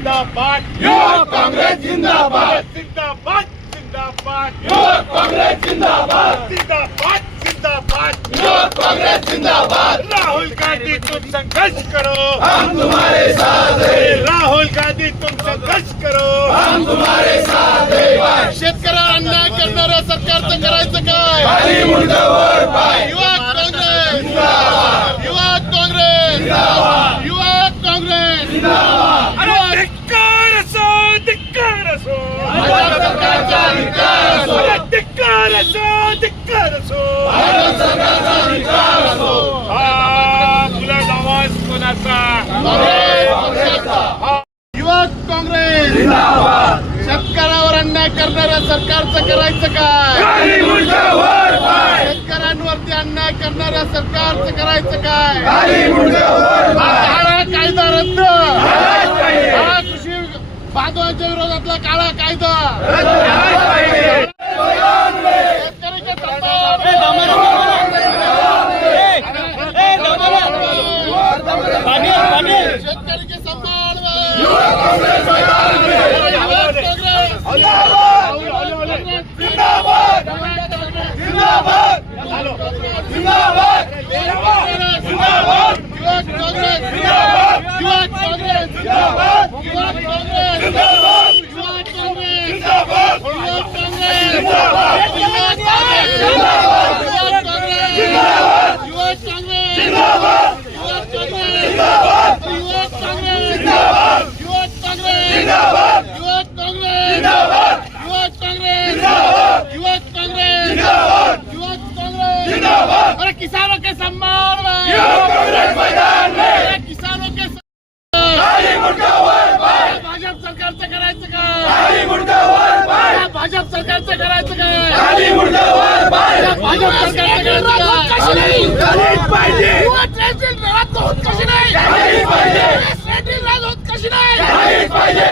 जिंदाबाद, युवक काँग्रेस जिंदाबाद, जिंदाबाद, जिंदाबाद, युवक काँग्रेस जिंदाबाद, जिंदाबाद, जिंदाबाद, युवक काँग्रेस जिंदाबाद। राहुल गांधी तुम संघर्ष करो, हम तुम्हारे साथ हैं, राहुल गांधी तुम संघर्ष करो, हम तुम्हारे साथ हैं। शेतकऱ्यावर अन्याय करणाऱ्या सरकारचं करायचं काय? खाली मुंडवर पाय, युवक काँग्रेस जिंदाबाद, युवक काँग्रेस जिंदाबाद, युवक काँग्रेस जिंदाबाद। अरे धिक्कार असो, धिक्कार असो, भारत सरकारचा धिक्कार असो, अरे धिक्कार असो, धिक्कार असो, भारत सरकारचा धिक्कार असो। हा तुला आवाज कोणाचा? काँग्रेसचा युवक काँग्रेस जिंदाबाद, शेतकऱ्यावर अन्याय करणाऱ्या सरकारचं करायचं काय? खाली मुंडवर पाय, शेतकऱ्यांवरती अन्याय करणाऱ्या सरकारचं करायचं काय? खाली मुंडवर पाय। काळा कायदा रद्द, झालाच पाहिजे, हा कृषी बांधवांच्या विरोधातला काळा कायदा, झालाच पाहिजे। शेतकरी के शेतकरी के संभाळ युवक काँग्रेस मैदान में जिंदाबाद, जिंदाबाद, जिंदाबाद, जिंदाबाद, जिंदाबाद, युवक काँग्रेस जिंदाबाद, युवक काँग्रेस जिंदाबाद, युवक काँग्रेस जिंदाबाद, युवक काँग्रेस जिंदाबाद, युवक काँग्रेस जिंदाबाद, युवक काँग्रेस जिंदाबाद, युवक काँग्रेस जिंदाबाद, युवक काँग्रेस जिंदाबाद, युवक काँग्रेस जिंदाबाद, युवक काँग्रेस जिंदाबाद, युवक काँग्रेस जिंदाबाद, युवक काँग्रेस जिंदाबाद, युवक काँग्रेस जिंदाबाद, युवक काँग्रेस जिंदाबाद, युवक काँग्रेस जिंदाबाद। अरे किसानों के सम्मान में युवक काँग्रेस मैदान में अरे किसानों के खाली मुंडवर पाय, भाजप सरकारचं करायचं काय? खाली मुंडवर पाय, भाजप सरकारचं करायचं काय? खाली मुंडवर पाय। भाजप सरकारचं करायचं काय? झालीच पाहिजे, ट्रेनची राहत होत कशी नाही? झालीच पाहिजे, ट्रेनची राहत होत कशी नाही? झालीच पाहिजे।